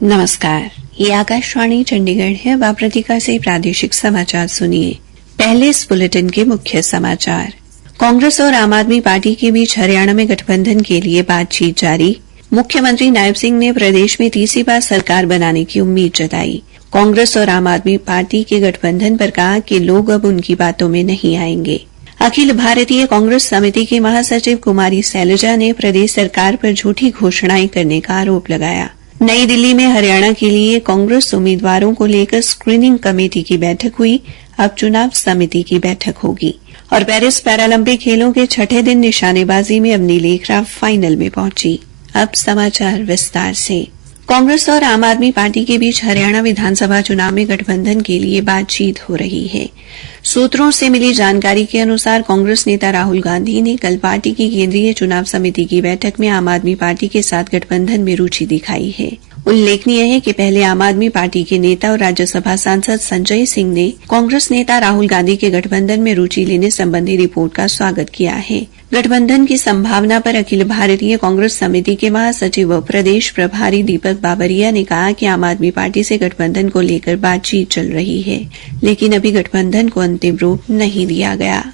नमस्कार, ये आकाशवाणी चंडीगढ़ है। वापरतिका से प्रादेशिक समाचार सुनिए। पहले इस बुलेटिन के मुख्य समाचार। कांग्रेस और आम आदमी पार्टी के बीच हरियाणा में गठबंधन के लिए बातचीत जारी। मुख्यमंत्री नायब सिंह ने प्रदेश में तीसरी बार सरकार बनाने की उम्मीद जताई। कांग्रेस और आम आदमी पार्टी के गठबंधन पर कहा कि लोग अब उनकी बातों में नहीं आएंगे। अखिल भारतीय कांग्रेस समिति के महासचिव कुमारी सैलजा ने प्रदेश सरकार पर झूठी घोषणाएं करने का आरोप लगाया। नई दिल्ली में हरियाणा के लिए कांग्रेस उम्मीदवारों को लेकर स्क्रीनिंग कमेटी की बैठक हुई। अब चुनाव समिति की बैठक होगी। और पेरिस पैरालंपिक खेलों के छठे दिन निशानेबाजी में अवनी लेखरा फाइनल में पहुंची। अब समाचार विस्तार से। कांग्रेस और आम आदमी पार्टी के बीच हरियाणा विधानसभा चुनाव में गठबंधन के लिए बातचीत हो रही है। सूत्रों से मिली जानकारी के अनुसार कांग्रेस नेता राहुल गांधी ने कल पार्टी की केंद्रीय चुनाव समिति की बैठक में आम आदमी पार्टी के साथ गठबंधन में रुचि दिखाई है। उल्लेखनीय है कि पहले आम आदमी पार्टी के नेता और राज्यसभा सांसद संजय सिंह ने कांग्रेस नेता राहुल गांधी के गठबंधन में रुचि लेने संबंधी रिपोर्ट का स्वागत किया है। गठबंधन की संभावना पर अखिल भारतीय कांग्रेस समिति के महासचिव व प्रदेश प्रभारी दीपक बाबरिया ने कहा कि आम आदमी पार्टी से गठबंधन को लेकर बातचीत चल रही है, लेकिन अभी गठबंधन को अंतिम रूप नहीं दिया गया।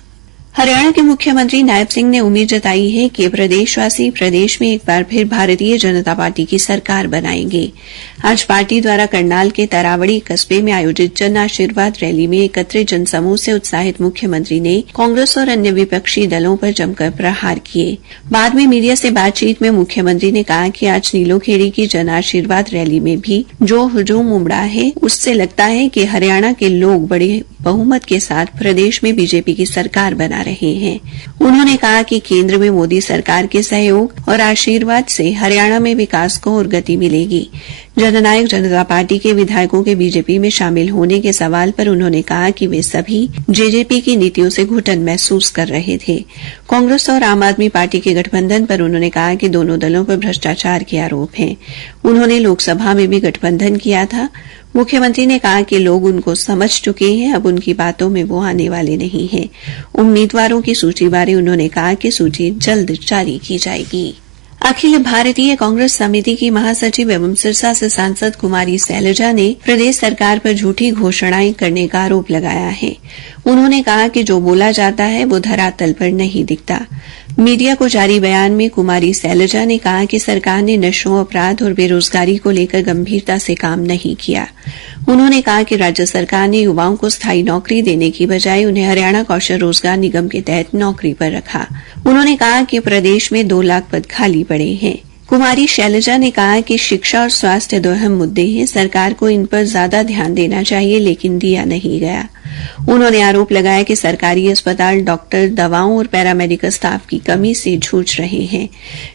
हरियाणा के मुख्यमंत्री नायब सिंह ने उम्मीद जताई है कि प्रदेशवासी प्रदेश में एक बार फिर भारतीय जनता पार्टी की सरकार बनाएंगे। आज पार्टी द्वारा करनाल के तरावड़ी कस्बे में आयोजित जन आशीर्वाद रैली में एकत्रित जनसमूह से उत्साहित मुख्यमंत्री ने कांग्रेस और अन्य विपक्षी दलों पर जमकर प्रहार किए। बाद में मीडिया से बातचीत में मुख्यमंत्री ने कहा कि आज नीलोखेड़ी की जन आशीर्वाद रैली में भी जो हुजूम उमड़ा है, उससे लगता है कि हरियाणा के लोग बड़े बहुमत के साथ प्रदेश में बीजेपी की सरकार बना रहे हैं। उन्होंने कहा कि केंद्र में मोदी सरकार के सहयोग और आशीर्वाद से हरियाणा में विकास को और गति मिलेगी। जननायक जनता पार्टी के विधायकों के बीजेपी में शामिल होने के सवाल पर उन्होंने कहा कि वे सभी जेजेपी की नीतियों से घुटन महसूस कर रहे थे। कांग्रेस और आम आदमी पार्टी के गठबंधन पर उन्होंने कहा कि दोनों दलों पर भ्रष्टाचार के आरोप हैं। उन्होंने लोकसभा में भी गठबंधन किया था। मुख्यमंत्री ने कहा कि लोग उनको समझ चुके हैं, अब उनकी बातों में वो आने वाले नहीं हैं। उम्मीदवारों की सूची बारे उन्होंने कहा कि सूची जल्द जारी की जाएगी। अखिल भारतीय कांग्रेस समिति की महासचिव एवं सिरसा से सांसद कुमारी सैलजा ने प्रदेश सरकार पर झूठी घोषणाएं करने का आरोप लगाया है। उन्होंने कहा कि जो बोला जाता है वो धरातल पर नहीं दिखता। मीडिया को जारी बयान में कुमारी सैलजा ने कहा कि सरकार ने नशों, अपराध और बेरोजगारी को लेकर गंभीरता से काम नहीं किया। उन्होंने कहा कि राज्य सरकार ने युवाओं को स्थायी नौकरी देने की बजाय उन्हें हरियाणा कौशल रोजगार निगम के तहत नौकरी पर रखा। उन्होंने कहा कि प्रदेश में 2 लाख पद खाली पड़े हैं। कुमारी शैलजा ने कहा कि शिक्षा और स्वास्थ्य 2 अहम मुद्दे हैं। सरकार को इन पर ज्यादा ध्यान देना चाहिए, लेकिन दिया नहीं गया। उन्होंने आरोप लगाया कि सरकारी अस्पताल डॉक्टर, दवाओं और पैरामेडिकल स्टाफ की कमी से जूझ रहे हैं।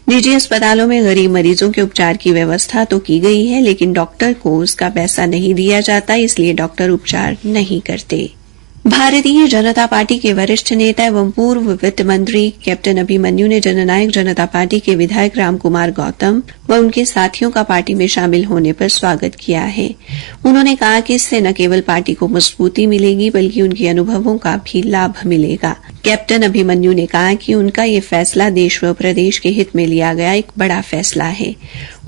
निजी अस्पतालों में गरीब मरीजों के उपचार की व्यवस्था तो की गई है, लेकिन डॉक्टर को उसका पैसा नहीं दिया जाता, इसलिए डॉक्टर उपचार नहीं करते। भारतीय जनता पार्टी के वरिष्ठ नेता एवं पूर्व वित्त मंत्री कैप्टन अभिमन्यु ने जननायक जनता पार्टी के विधायक रामकुमार गौतम व उनके साथियों का पार्टी में शामिल होने पर स्वागत किया है। उन्होंने कहा कि इससे न केवल पार्टी को मजबूती मिलेगी, बल्कि उनके अनुभवों का भी लाभ मिलेगा। कैप्टन अभिमन्यु ने कहा कि उनका ये फैसला देश व प्रदेश के हित में लिया गया एक बड़ा फैसला है।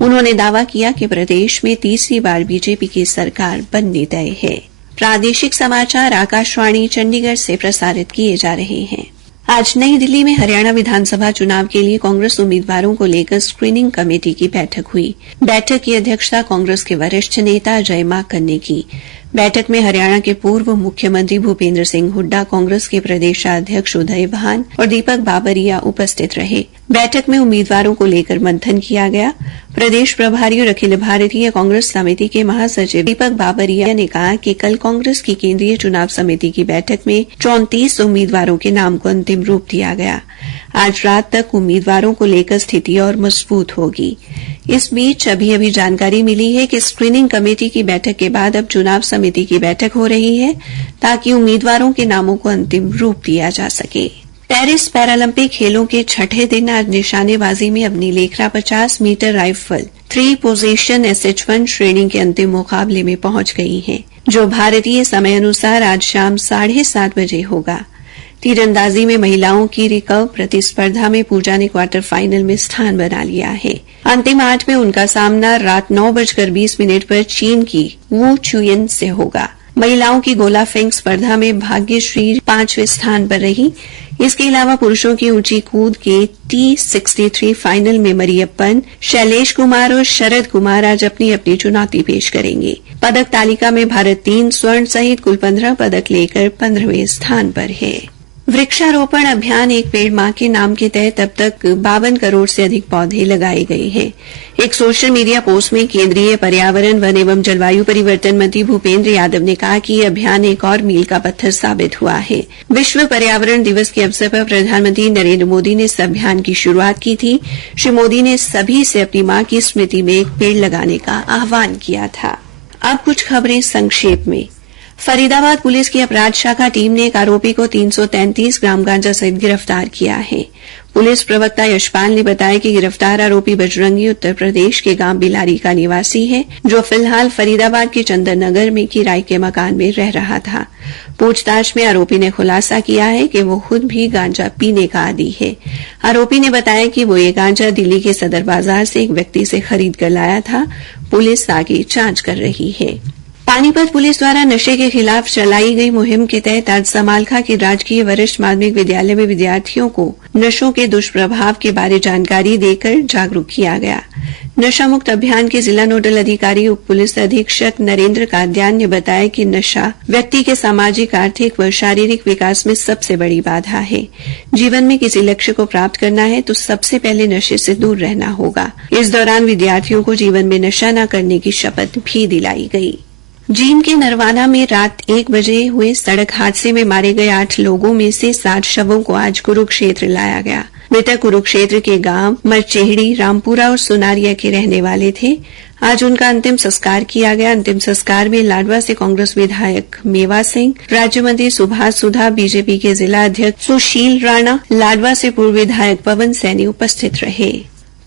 उन्होंने दावा किया कि प्रदेश में तीसरी बार बीजेपी की सरकार बनने तय है। प्रादेशिक समाचार आकाशवाणी चंडीगढ़ से प्रसारित किए जा रहे हैं। आज नई दिल्ली में हरियाणा विधानसभा चुनाव के लिए कांग्रेस उम्मीदवारों को लेकर स्क्रीनिंग कमेटी की बैठक हुई। बैठक की अध्यक्षता कांग्रेस के वरिष्ठ नेता अजय माकन ने की। बैठक में हरियाणा के पूर्व मुख्यमंत्री भूपेंद्र सिंह हुड्डा, कांग्रेस के प्रदेशाध्यक्ष उदय भान और दीपक बाबरिया उपस्थित रहे। बैठक में उम्मीदवारों को लेकर मंथन किया गया। प्रदेश प्रभारी और अखिल भारतीय कांग्रेस समिति के महासचिव दीपक बाबरिया ने कहा कि कल कांग्रेस की केंद्रीय चुनाव समिति की बैठक में 34 उम्मीदवारों के नाम को अंतिम रूप दिया गया। आज रात तक उम्मीदवारों को लेकर स्थिति और मजबूत होगी। इस बीच अभी जानकारी मिली है कि स्क्रीनिंग कमेटी की बैठक के बाद अब चुनाव समिति की बैठक हो रही है, ताकि उम्मीदवारों के नामों को अंतिम रूप दिया जा सके। पेरिस पैरालंपिक खेलों के छठे दिन आज निशानेबाजी में Avani Lekhara 50 metre rifle 3 position SH1 श्रेणी के अंतिम मुकाबले में पहुंच गई हैं, जो भारतीय समय अनुसार आज शाम 7:30 बजे होगा। तीरंदाजी में महिलाओं की रिकर्व प्रतिस्पर्धा में पूजा ने क्वार्टर फाइनल में स्थान बना लिया है। अंतिम 8 में उनका सामना रात 9:20 पर चीन की वू चुयन से होगा। महिलाओं की गोला फेंक स्पर्धा में भाग्यश्री 5वें स्थान पर रही। इसके अलावा पुरुषों की ऊंची कूद के T63 फाइनल में मरियप्पन, शैलेश कुमार और शरद कुमार आज अपनी अपनी चुनौती पेश करेंगे। पदक तालिका में भारत 3 स्वर्ण सहित कुल 15 पदक लेकर 15वें स्थान पर है। वृक्षारोपण अभियान एक पेड़ मां के नाम के तहत अब तक 52 करोड़ से अधिक पौधे लगाए गए हैं। एक सोशल मीडिया पोस्ट में केंद्रीय पर्यावरण, वन एवं जलवायु परिवर्तन मंत्री भूपेंद्र यादव ने कहा कि यह अभियान एक और मील का पत्थर साबित हुआ है। विश्व पर्यावरण दिवस के अवसर पर प्रधानमंत्री नरेंद्र मोदी ने इस अभियान की शुरुआत की थी। श्री मोदी ने सभी से अपनी मां की स्मृति में एक पेड़ लगाने का आह्वान किया था। अब कुछ खबरें संक्षेप में। फरीदाबाद पुलिस की अपराध शाखा टीम ने एक आरोपी को 333 ग्राम गांजा सहित गिरफ्तार किया है। पुलिस प्रवक्ता यशपाल ने बताया कि गिरफ्तार आरोपी बजरंगी उत्तर प्रदेश के गांव बिलारी का निवासी है, जो फिलहाल फरीदाबाद के चंदन नगर में किराए के मकान में रह रहा था। पूछताछ में आरोपी ने खुलासा किया है कि वो खुद भी गांजा पीने का आदी है। आरोपी ने बताया कि वो ये गांजा दिल्ली के सदर बाजार से एक व्यक्ति से खरीद कर लाया था। पुलिस आगे जांच कर रही है। पानीपत पुलिस द्वारा नशे के खिलाफ चलाई गई मुहिम के तहत आज समालखा के राजकीय वरिष्ठ माध्यमिक विद्यालय में विद्यार्थियों को नशों के दुष्प्रभाव के बारे जानकारी देकर जागरूक किया गया। नशा मुक्त अभियान के जिला नोडल अधिकारी उप पुलिस अधीक्षक नरेंद्र काद्यान ने बताया कि नशा व्यक्ति के सामाजिक, आर्थिक व शारीरिक विकास में सबसे बड़ी बाधा है। जीवन में किसी लक्ष्य को प्राप्त करना है तो सबसे पहले नशे से दूर रहना होगा। इस दौरान विद्यार्थियों को जीवन में नशा न करने की शपथ भी दिलाई गई। जींद के नरवाना में रात 1 बजे हुए सड़क हादसे में मारे गए 8 लोगों में से 7 शवों को आज कुरुक्षेत्र लाया गया। मृतक कुरुक्षेत्र के गांव मरचेहड़ी, रामपुरा और सुनारिया के रहने वाले थे। आज उनका अंतिम संस्कार किया गया। अंतिम संस्कार में लाडवा से कांग्रेस विधायक मेवा सिंह, राज्य मंत्री सुभाष सुधा, बीजेपी के जिला अध्यक्ष सुशील राणा, लाडवा से पूर्व विधायक पवन सैनी उपस्थित रहे।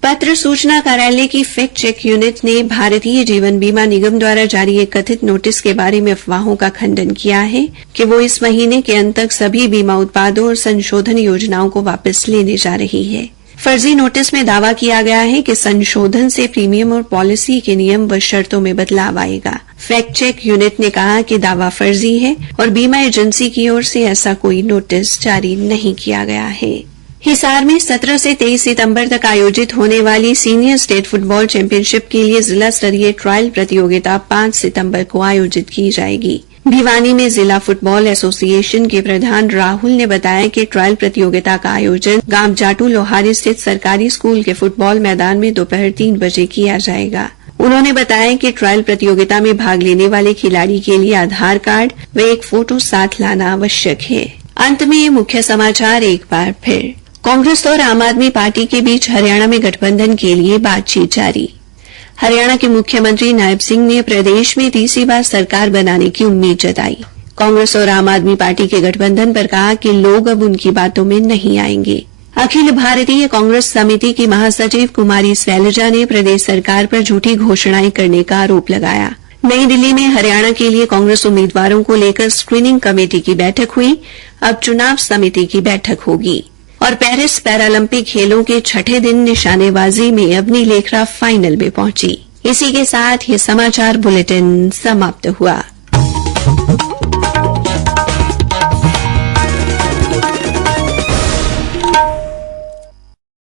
पत्र सूचना कार्यालय की फैक्ट चेक यूनिट ने भारतीय जीवन बीमा निगम द्वारा जारी एक कथित नोटिस के बारे में अफवाहों का खंडन किया है कि वो इस महीने के अंत तक सभी बीमा उत्पादों और संशोधन योजनाओं को वापस लेने जा रही है। फर्जी नोटिस में दावा किया गया है कि संशोधन से प्रीमियम और पॉलिसी के नियम व शर्तों में बदलाव आएगा। फैक्ट चेक यूनिट ने कहा कि दावा फर्जी है और बीमा एजेंसी की ओर से ऐसा कोई नोटिस जारी नहीं किया गया है। हिसार में 17 से 23 सितंबर तक आयोजित होने वाली सीनियर स्टेट फुटबॉल चैंपियनशिप के लिए जिला स्तरीय ट्रायल प्रतियोगिता 5 सितंबर को आयोजित की जाएगी। भिवानी में जिला फुटबॉल एसोसिएशन के प्रधान राहुल ने बताया कि ट्रायल प्रतियोगिता का आयोजन गांव जाटू लोहारी स्थित सरकारी स्कूल के फुटबॉल मैदान में दोपहर 3 बजे किया जाएगा। उन्होंने बताया कि ट्रायल प्रतियोगिता में भाग लेने वाले खिलाड़ी के लिए आधार कार्ड व एक फोटो साथ लाना आवश्यक है। अंत में ये मुख्य समाचार एक बार फिर। कांग्रेस और आम आदमी पार्टी के बीच हरियाणा में गठबंधन के लिए बातचीत जारी। हरियाणा के मुख्यमंत्री नायब सिंह ने प्रदेश में तीसरी बार सरकार बनाने की उम्मीद जताई। कांग्रेस और आम आदमी पार्टी के गठबंधन पर कहा कि लोग अब उनकी बातों में नहीं आएंगे। अखिल भारतीय कांग्रेस समिति की महासचिव कुमारी शैलजा ने प्रदेश सरकार पर झूठी घोषणाएं करने का आरोप लगाया। नई दिल्ली में हरियाणा के लिए कांग्रेस उम्मीदवारों को लेकर स्क्रीनिंग कमेटी की बैठक हुई। अब चुनाव समिति की बैठक होगी। और पेरिस पैरालंपिक खेलों के 6ठे दिन निशानेबाजी में अवनी लेखरा फाइनल में पहुंची। इसी के साथ ये समाचार बुलेटिन समाप्त हुआ।